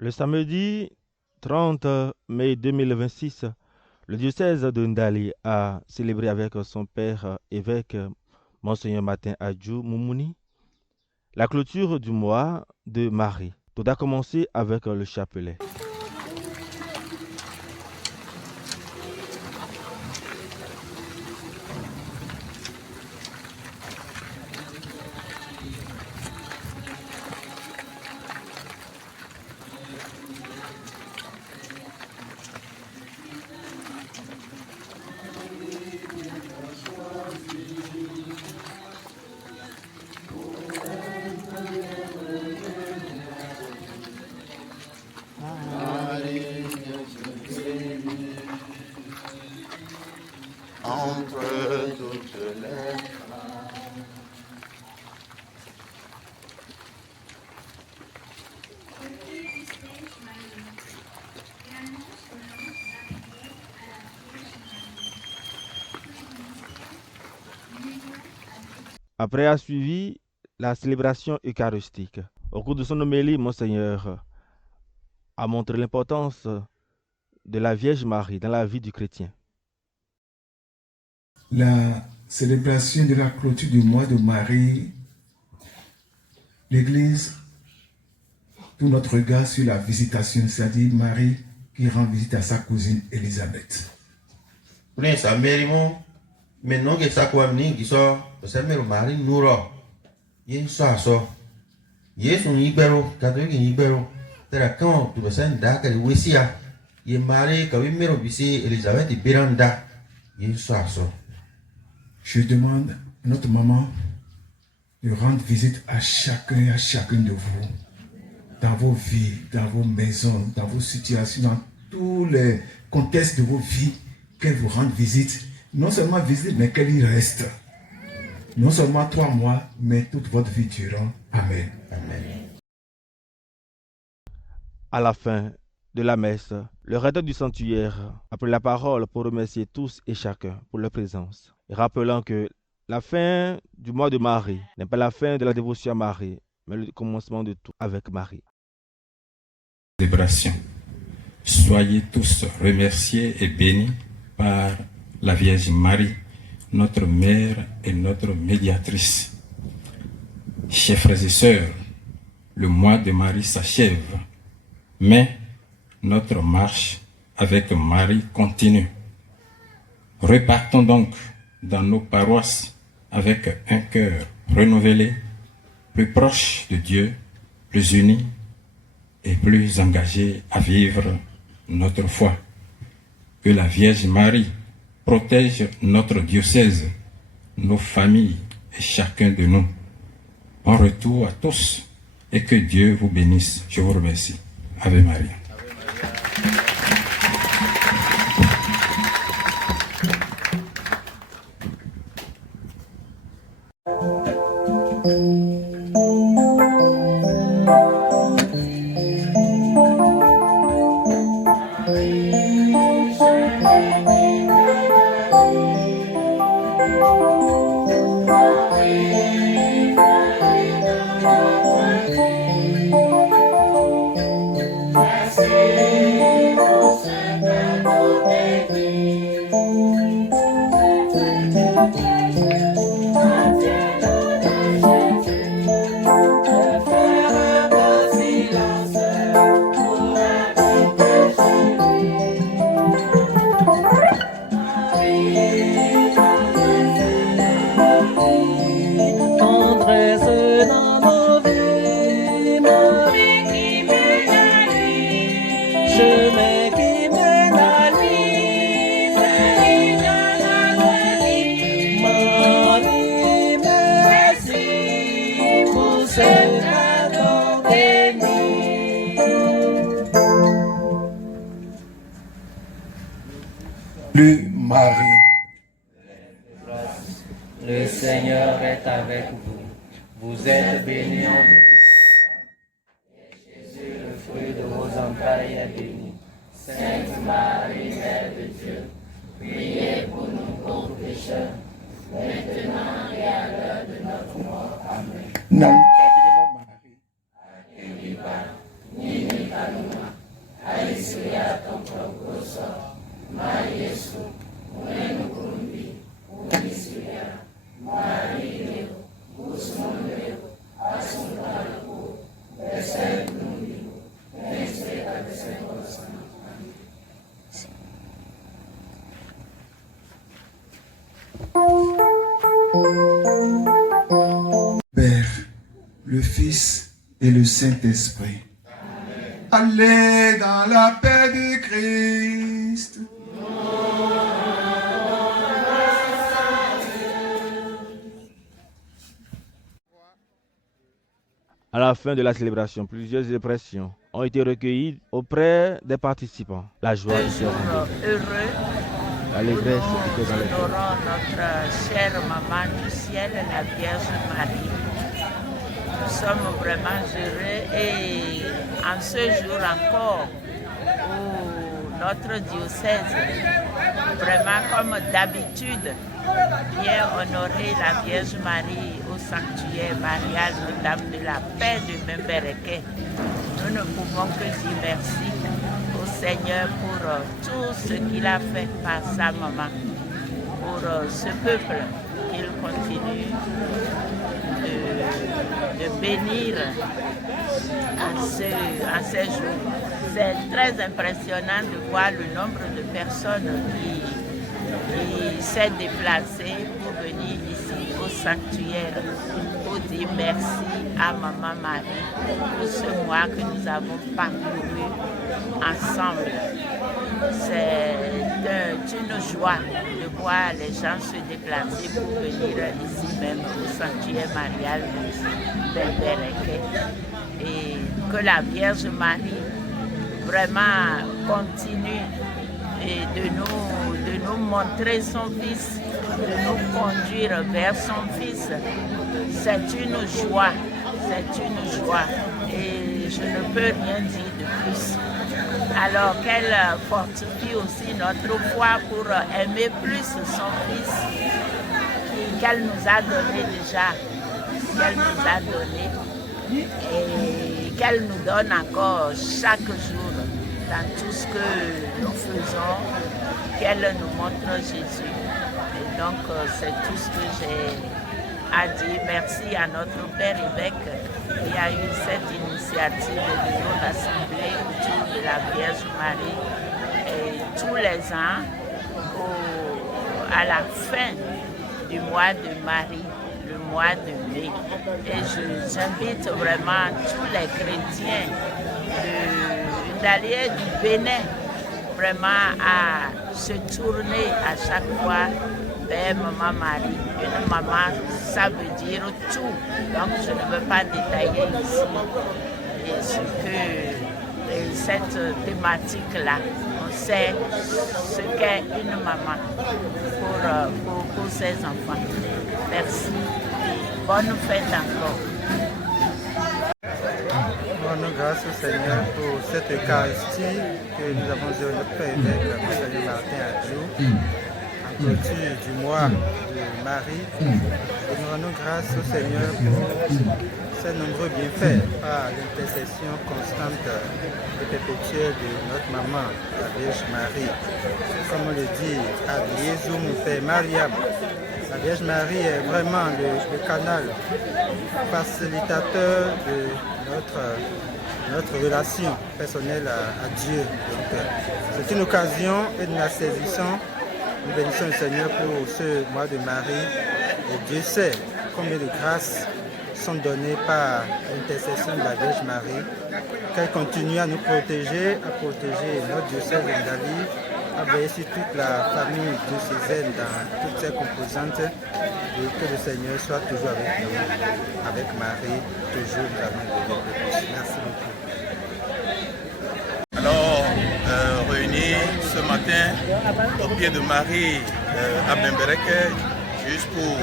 Le samedi 30 mai 2026, le diocèse de Ndali a célébré avec son père évêque Monseigneur Martin Adjou Moumouni la clôture du mois de Marie. Tout a commencé avec le chapelet. Entre toutes les Après a suivi la célébration eucharistique. Au cours de son homélie, Monseigneur a montré l'importance de la Vierge Marie dans la vie du chrétien. La célébration de la clôture du mois de Marie, l'Église tourne notre regard sur la visitation, c'est-à-dire Marie qui rend visite à sa cousine Élisabeth. Prince Amerimo, maintenant que ça quoi mni qui sort, ça me Marie Noura. Yen so. Yesu ibero, catholique ibero. Tera quand tu vas ndaka le wesia. Yen Marie ka mero bisi Elisabeth Biranda. Yen so. Je demande à notre maman de rendre visite à chacun et à chacune de vous, dans vos vies, dans vos maisons, dans vos situations, dans tous les contextes de vos vies, qu'elle vous rende visite. Non seulement visite, mais qu'elle y reste. Non seulement 3 mois, mais toute votre vie durant. Amen. Amen. À la fin de la messe, le recteur du sanctuaire a pris la parole pour remercier tous et chacun pour leur présence, et rappelant que la fin du mois de Marie n'est pas la fin de la dévotion à Marie, mais le commencement de tout avec Marie. Célébration. Soyez tous remerciés et bénis par la Vierge Marie, notre mère et notre médiatrice. Chers frères et sœurs, le mois de Marie s'achève, mais notre marche avec Marie continue. Repartons donc dans nos paroisses avec un cœur renouvelé, plus proche de Dieu, plus unis et plus engagés à vivre notre foi. Que la Vierge Marie protège notre diocèse, nos familles et chacun de nous. Bon retour à tous et que Dieu vous bénisse. Je vous remercie. Ave Maria. Le Marie. Le Seigneur est avec vous. Vous êtes bénie entre toutes les femmes. Et Jésus, le fruit de vos entrailles, est béni. Sainte Marie, Mère de Dieu, priez pour nous pauvres pécheurs, maintenant et à l'heure de notre mort. Amen. Non, Marie. Ni Père, le Fils et le Saint-Esprit. Allez dans la paix du Christ. À la fin de la célébration, plusieurs expressions ont été recueillies auprès des participants. La joie Un était jour rendue. heureux. L'allégresse Nous était dans les cœurs. honorons notre chère maman du ciel, la Vierge Marie. Nous sommes vraiment heureux et en ce jour encore où notre diocèse, vraiment comme d'habitude, vient honorer la Vierge Marie au sanctuaire marial Notre-Dame de la Paix de Membereke. Nous ne pouvons que dire merci au Seigneur pour tout ce qu'il a fait par sa maman, pour ce peuple qu'il continue de bénir en ces jours. C'est très impressionnant de voir le nombre de personnes qui s'est déplacé pour venir ici au sanctuaire pour dire merci à Maman Marie pour ce mois que nous avons parcouru ensemble. C'est une joie de voir les gens se déplacer pour venir ici même au sanctuaire marial de Membereke et que la Vierge Marie vraiment continue et de nous montrer son Fils, de nous conduire vers son Fils. C'est une joie et je ne peux rien dire de plus. Alors qu'elle fortifie aussi notre foi pour aimer plus son Fils qu'elle nous a donné déjà, et qu'elle nous donne encore chaque jour dans tout ce que nous faisons, qu'elle nous montre Jésus. Et donc c'est tout ce que j'ai à dire. Merci à notre Père évêque qui a eu cette initiative de nous rassembler autour de la Vierge Marie. Et tous les ans, à la fin du mois de Marie, le mois de mai. Et j'invite vraiment tous les chrétiens d'aller du Bénin vraiment à se tourner à chaque fois vers Maman Marie. Une maman, ça veut dire tout. Donc je ne veux pas détailler ici cette thématique-là. On sait ce qu'est une maman pour ses enfants. Merci. Bonne fête encore. Rendons grâce au Seigneur pour cette Eucharistie que nous avons eu notre Père évêque, Monseigneur Martin Adjou, en clôture du mois de Marie. Et nous rendons grâce au Seigneur pour ses nombreux bienfaits par l'intercession constante et perpétuelle de notre maman, la Vierge Marie. Comme on le dit, Ad Iesum Père Mariam. La Vierge Marie est vraiment le canal facilitateur de notre relation personnelle à Dieu. C'est une occasion et nous la saisissons. Nous bénissons le Seigneur pour ce mois de Marie. Et Dieu sait combien de grâces sont données par l'intercession de la Vierge Marie. Qu'elle continue à nous protéger, à protéger notre diocèse d'Indali, à veiller sur toute la famille diocésaine dans toutes ses composantes et que le Seigneur soit toujours avec nous, avec Marie, toujours nous allons de plus. Merci beaucoup. Alors, réunis ce matin au pied de Marie à Membereke, juste pour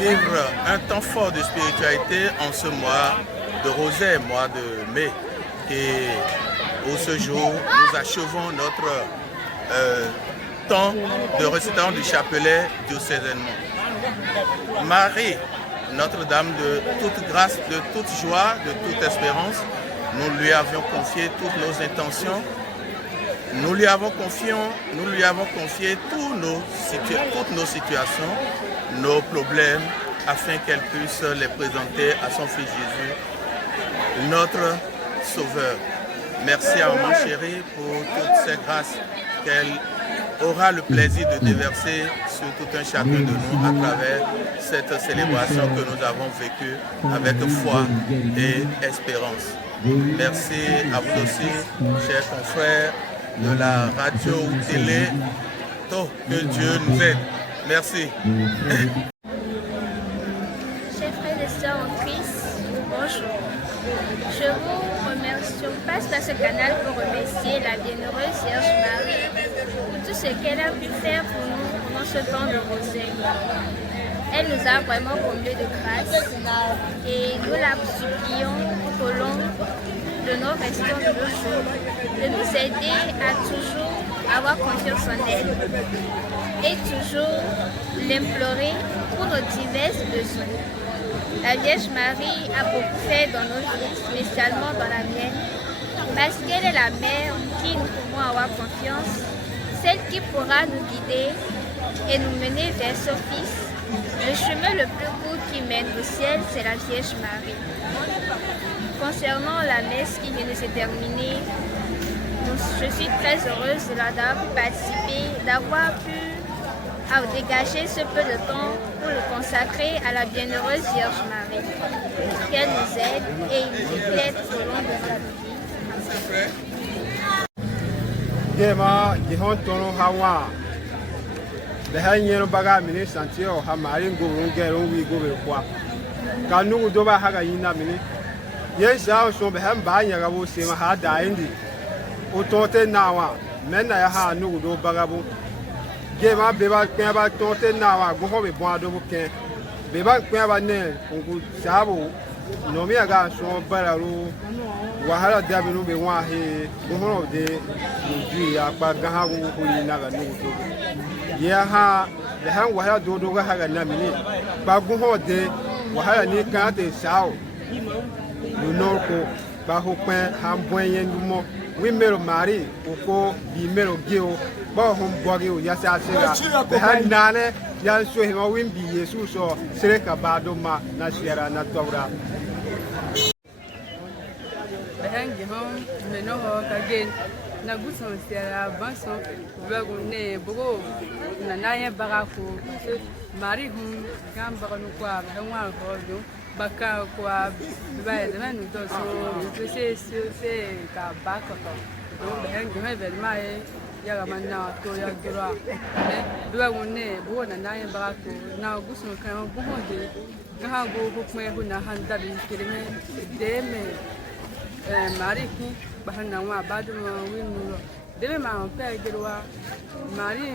vivre un temps fort de spiritualité en ce mois de rosaire, mois de mai. Et pour ce jour, nous achevons notre temps de récitation du chapelet diocésanement. Marie, Notre-Dame de toute grâce, de toute joie, de toute espérance, Nous lui avions confié toutes nos intentions. Nous lui avons confié toutes nos situations, nos problèmes, afin qu'elle puisse les présenter à son Fils Jésus, notre Sauveur. Merci à maman chérie pour toutes ces grâces qu'elle aura le plaisir de déverser sur tout un chacun de nous à travers cette célébration que nous avons vécue avec foi et espérance. Merci à vous aussi, chers confrères de la radio ou télé. Que Dieu nous aide. Merci. Chers frères et sœurs en Christ, bonjour. Je vous remercie, je passe par ce canal pour remercier la bienheureuse Vierge Marie pour tout ce qu'elle a pu faire pour nous pendant ce temps de rosaire. Elle nous a vraiment comblé de grâce et nous la supplions tout au long de nos restants de nos jours de nous aider à toujours avoir confiance en elle et toujours l'implorer pour nos divers besoins. La Vierge Marie a beaucoup fait dans nos vies, spécialement dans la mienne, parce qu'elle est la mère en qui nous pouvons avoir confiance, celle qui pourra nous guider et nous mener vers son Fils. Le chemin le plus court qui mène au ciel, c'est la Vierge Marie. Concernant la messe qui vient de se terminer, je suis très heureuse d'avoir pu participer, d'avoir pu dégager ce peu de temps pour le consacrer à la bienheureuse Vierge Marie. Qu'elle nous aide et nous plaide tout au long de notre vie. Gema beba keba tote nawa goho be boado buke beba keba ne kungu sabo no mi aga so bararu wahala dabiru be wa he goho de ju ya pa gaha go ko ni na ga no to ya ha de han wahala do ga ha ga na mini ba goho de wahala ni ka te sao no no ko ba ho pen han bwen yen mo wi mero mari ko bi mero geo ba hom bogi o yasa sera be hanane yan so he ma wimbi yesu so sere ka ba do ma na sera na tawra be hangi hom me no ho ka gen na guson sera banso be go ne bogo na naye baga ko mari hum gam baga no kwa be wa ho do baka kwa ba de manu do so se ka ba ko do be hangi me be mai ya manna to ya gira duwa wonne bo na naye ba ko na gusu kan bo de ga go ko me ho na han da bi kirime de me mari ki ba na wa ba do winu de me ma pe girwa mari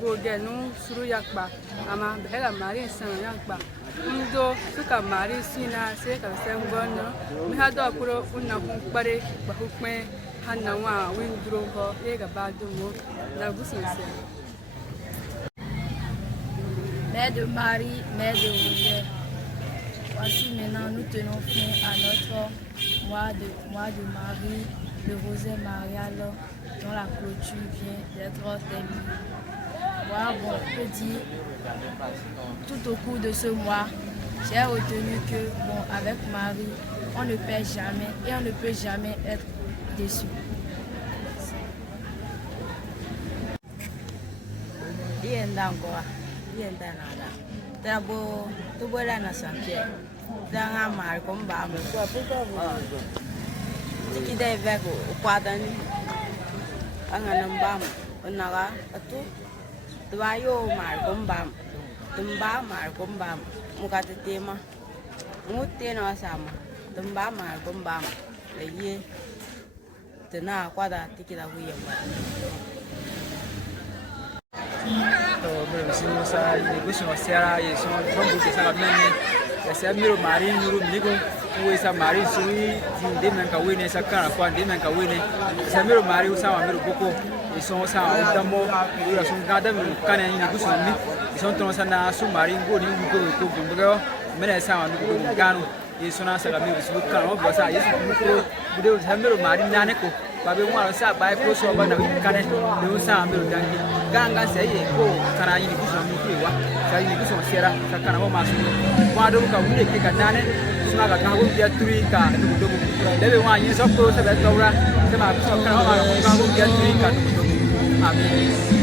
go ge no suru yakba ama be la mari san yakba ndo suka mari sina se ka sen gono mi ha do kuro unna kun pare ba ho me Mère de Marie, Mère de Rosaire, voici maintenant nous tenons fin à notre mois de Marie, le Rosaire marial, dont la clôture vient d'être terminée. Voilà, bon, on peut dire, tout au cours de ce mois, j'ai retenu que, bon, avec Marie, on ne perd jamais et on ne peut jamais être déçu. Ndangwa yenda nada tabo tubola na sanke danga mar komba me tiki dai vego kwadani anga nambam onaga atu twayo mar komba tumba mar komba mukate tema mutte no sama tumba mar komba ye tena kwada tiki da wiya Mero sa negocio sera e sono bambu che sa bene e se mero mari nuru migo we sa mari sui de men ka we ne sa kana kwa de men ka we ne se mero mari usa wa mero boko e sono sa damo ura son gada mi kana ni negocio mi sono tono sa na su mari ngo ni ngo ko mbugo mena sa wa ngo gano Sona Sagami was looking over was I used to have Martin Nanico, but we want to start by close over the Canet, the Sam Ganga say, go, can I use on Mikiwa, can you use on Sierra, Canama, Wadoka, we take a Nane, Snaga, Kahu, get 3 cars, everyone use up close at Dora, the map, so Kahu, get 3 cars. Amen.